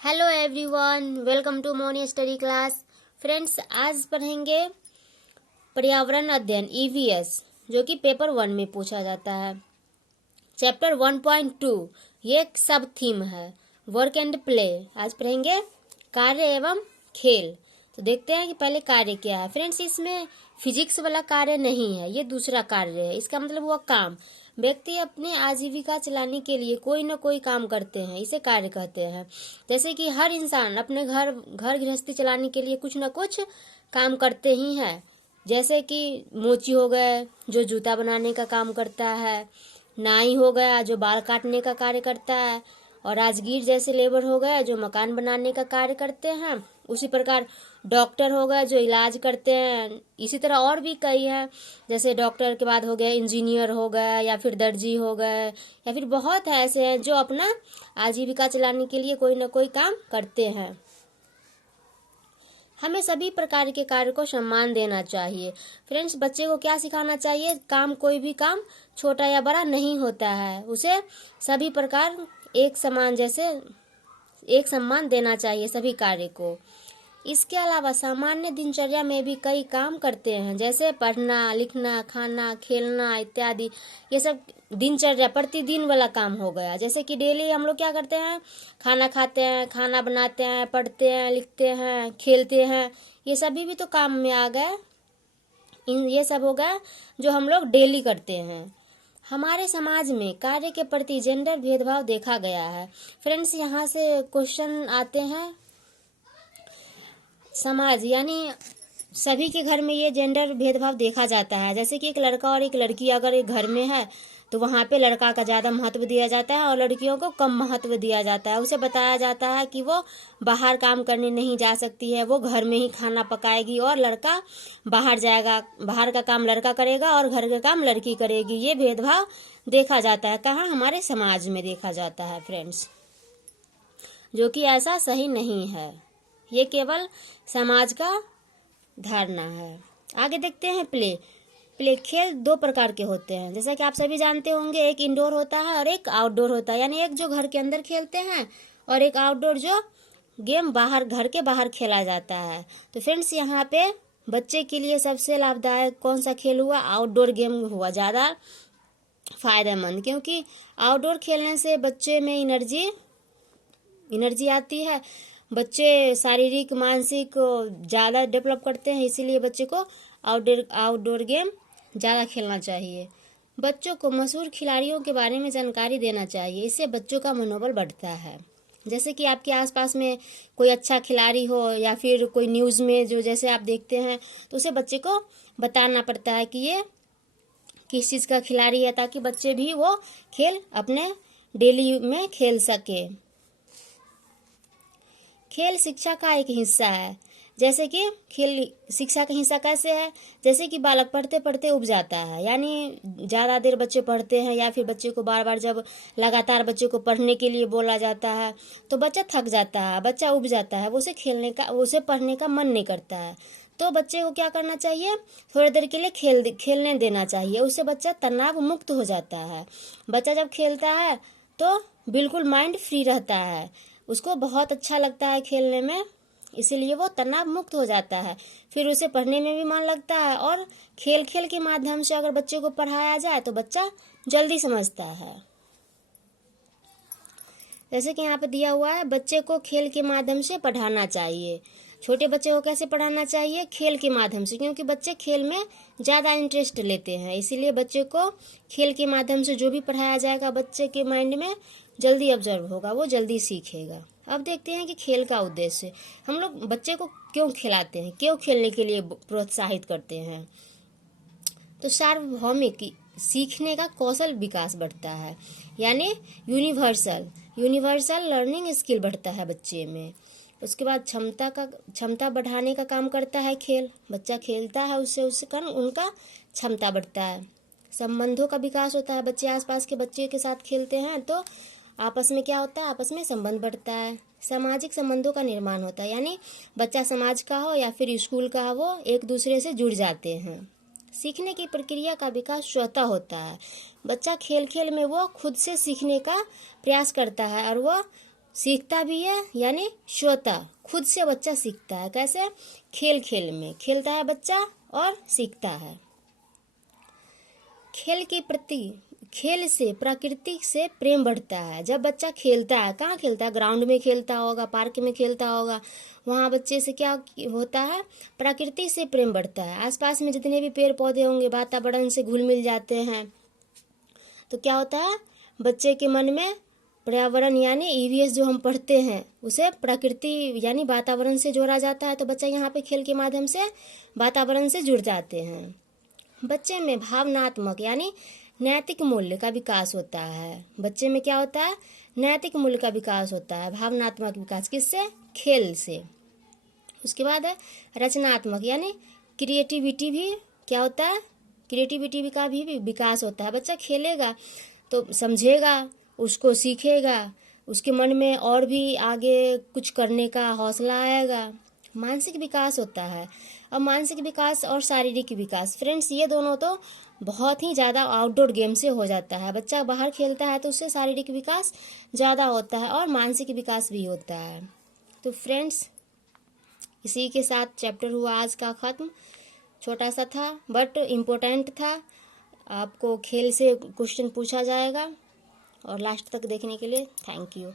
Hello everyone, welcome to morning study class. Friends, आज पढ़ेंगे पर्यावरण अध्ययन ईवीएस, जो कि पेपर 1 में पूछा जाता है। चैप्टर 1.2 ये एक सब थीम है, वर्क एंड प्ले। आज पढ़ेंगे कार्य एवं खेल। तो देखते हैं कि पहले कार्य क्या है। फ्रेंड्स, इसमें फिजिक्स वाला कार्य नहीं है, ये दूसरा कार्य है। इसका मतलब हुआ काम। व्यक्ति अपने आजीविका चलाने के लिए कोई न कोई काम करते हैं, इसे कार्य कहते हैं। जैसे कि हर इंसान अपने घर गृहस्थी चलाने के लिए कुछ न कुछ काम करते ही हैं। जैसे कि मोची हो गए जो जूता बनाने का काम करता है, नाई हो गया जो बाल काटने का कार्य करता है, और राजगीर जैसे लेबर हो गए जो मकान बनाने का कार्य करते हैं। उसी प्रकार डॉक्टर हो गए जो इलाज करते हैं। इसी तरह और भी कई हैं, जैसे डॉक्टर के बाद हो गए इंजीनियर हो गए, या फिर दर्जी हो गए, या फिर बहुत ऐसे हैं जो अपना आजीविका चलाने के लिए कोई ना कोई काम करते हैं। हमें सभी प्रकार के कार्य को सम्मान देना चाहिए। फ्रेंड्स, बच्चे को क्या सिखाना चाहिए? कोई भी काम छोटा या बड़ा नहीं होता है, उसे सभी प्रकार एक सम्मान देना चाहिए सभी कार्य को। इसके अलावा सामान्य दिनचर्या में भी कई काम करते हैं, जैसे पढ़ना, लिखना, खाना, खेलना इत्यादि। ये सब दिनचर्या प्रतिदिन वाला काम हो गया। जैसे कि डेली हम लोग क्या करते हैं? खाना खाते हैं, खाना बनाते हैं, पढ़ते हैं, लिखते हैं, खेलते हैं। ये सभी भी तो काम में आ गए। ये सब हो गया जो हम लोग डेली करते हैं। हमारे समाज में कार्य के प्रति जेंडर भेदभाव देखा गया है। फ्रेंड्स, यहाँ से क्वेश्चन आते हैं। समाज यानी सभी के घर में ये जेंडर भेदभाव देखा जाता है। जैसे कि एक लड़का और एक लड़की अगर एक घर में है तो वहाँ पे लड़का का ज़्यादा महत्व दिया जाता है और लड़कियों को कम महत्व दिया जाता है। उसे बताया जाता है कि वो बाहर काम करने नहीं जा सकती है, वो घर में ही खाना पकाएगी, और लड़का बाहर जाएगा, बाहर का काम लड़का करेगा और घर का काम लड़की करेगी। ये भेदभाव देखा जाता है। कहाँ? हमारे समाज में देखा जाता है फ्रेंड्स, जो कि ऐसा सही नहीं है। ये केवल समाज का धारणा है। आगे देखते हैं प्ले खेल दो प्रकार के होते हैं, जैसा कि आप सभी जानते होंगे। एक इंडोर होता है और एक आउटडोर होता है। यानी एक जो घर के अंदर खेलते हैं और एक आउटडोर जो गेम बाहर, घर के बाहर खेला जाता है। तो फ्रेंड्स, यहाँ पे बच्चे के लिए सबसे लाभदायक कौन सा खेल हुआ? आउटडोर गेम हुआ ज़्यादा फायदेमंद, क्योंकि आउटडोर खेलने से बच्चे में एनर्जी आती है। बच्चे शारीरिक मानसिक ज़्यादा डेवलप करते हैं, इसीलिए बच्चे को आउटडोर गेम ज़्यादा खेलना चाहिए। बच्चों को मशहूर खिलाड़ियों के बारे में जानकारी देना चाहिए, इससे बच्चों का मनोबल बढ़ता है। जैसे कि आपके आसपास में कोई अच्छा खिलाड़ी हो, या फिर कोई न्यूज़ में जो जैसे आप देखते हैं, तो उसे बच्चे को बताना पड़ता है कि ये किस चीज़ का खिलाड़ी है, ताकि बच्चे भी वो खेल अपने डेली में खेल सके। खेल शिक्षा का एक हिस्सा है। जैसे कि खेल शिक्षा का हिस्सा कैसे है? जैसे कि बालक पढ़ते पढ़ते उब जाता है, यानी ज़्यादा देर बच्चे पढ़ते हैं, या फिर बच्चे को बार बार जब लगातार बच्चे को पढ़ने के लिए बोला जाता है तो बच्चा थक जाता है, बच्चा उब जाता है, उसे पढ़ने का मन नहीं करता है। तो बच्चे को क्या करना चाहिए? थोड़ी देर के लिए खेलने देना चाहिए। उससे बच्चा तनाव मुक्त हो जाता है। बच्चा जब खेलता है तो बिल्कुल माइंड फ्री रहता है, उसको बहुत अच्छा लगता है खेलने में, इसीलिए वो तनाव मुक्त हो जाता है। फिर उसे पढ़ने में भी मन लगता है, और खेल खेल के माध्यम से अगर बच्चे को पढ़ाया जाए तो बच्चा जल्दी समझता है। जैसे कि यहाँ पे दिया हुआ है, बच्चे को खेल के माध्यम से पढ़ाना चाहिए। छोटे बच्चे को कैसे पढ़ाना चाहिए? खेल के माध्यम से, क्योंकि बच्चे खेल में ज़्यादा इंटरेस्ट लेते हैं, इसीलिए बच्चे को खेल के माध्यम से जो भी पढ़ाया जाएगा बच्चे के माइंड में जल्दी ऑब्जर्व होगा, वो जल्दी सीखेगा। अब देखते हैं कि खेल का उद्देश्य। हम लोग बच्चे को क्यों खिलाते हैं, क्यों खेलने के लिए प्रोत्साहित करते हैं? तो सार्वभौमिक सीखने का कौशल विकास बढ़ता है, यानी यूनिवर्सल लर्निंग स्किल बढ़ता है बच्चे में। उसके बाद क्षमता बढ़ाने का काम करता है खेल। बच्चा खेलता है, उससे कारण उनका क्षमता बढ़ता है। संबंधों का विकास होता है। बच्चे आसपास के बच्चे के साथ खेलते हैं तो आपस में क्या होता है? आपस में संबंध बढ़ता है। सामाजिक संबंधों का निर्माण होता है, यानी बच्चा समाज का हो या फिर स्कूल का हो, वो एक दूसरे से जुड़ जाते हैं। सीखने की प्रक्रिया का विकास स्वतः होता है। बच्चा खेल खेल में वो खुद से सीखने का प्रयास करता है, और वह सीखता भी है, यानी स्वतः खुद से बच्चा सीखता है। कैसे? खेल खेल में खेलता है बच्चा और सीखता है। खेल के प्रति, खेल से प्रकृति से प्रेम बढ़ता है। जब बच्चा खेलता है, कहाँ खेलता है? ग्राउंड में खेलता होगा, पार्क में खेलता होगा, वहाँ बच्चे से क्या होता है? प्रकृति से प्रेम बढ़ता है। आसपास में जितने भी पेड़ पौधे होंगे, वातावरण से घुल मिल जाते हैं, तो क्या होता है? बच्चे के मन में पर्यावरण यानी ईवीएस जो हम पढ़ते हैं, उसे प्रकृति यानी वातावरण से जोड़ा जाता है। तो बच्चा यहाँ पे खेल के माध्यम से वातावरण से जुड़ जाते हैं। बच्चे में भावनात्मक यानी नैतिक मूल्य का विकास होता है। बच्चे में क्या होता है? नैतिक मूल्य का विकास होता है, भावनात्मक विकास। किससे? खेल से। उसके बाद है रचनात्मक यानी क्रिएटिविटी भी क्या होता है? क्रिएटिविटी का भी विकास होता है। बच्चा खेलेगा तो समझेगा, उसको सीखेगा, उसके मन में और भी आगे कुछ करने का हौसला आएगा। मानसिक विकास होता है। और मानसिक विकास और शारीरिक विकास, फ्रेंड्स, ये दोनों तो बहुत ही ज़्यादा आउटडोर गेम से हो जाता है। बच्चा बाहर खेलता है तो उससे शारीरिक विकास ज़्यादा होता है और मानसिक विकास भी होता है। तो फ्रेंड्स, इसी के साथ चैप्टर हुआ आज का ख़त्म। छोटा सा था बट इम्पोर्टेंट था। आपको खेल से क्वेश्चन पूछा जाएगा। और लास्ट तक देखने के लिए थैंक यू।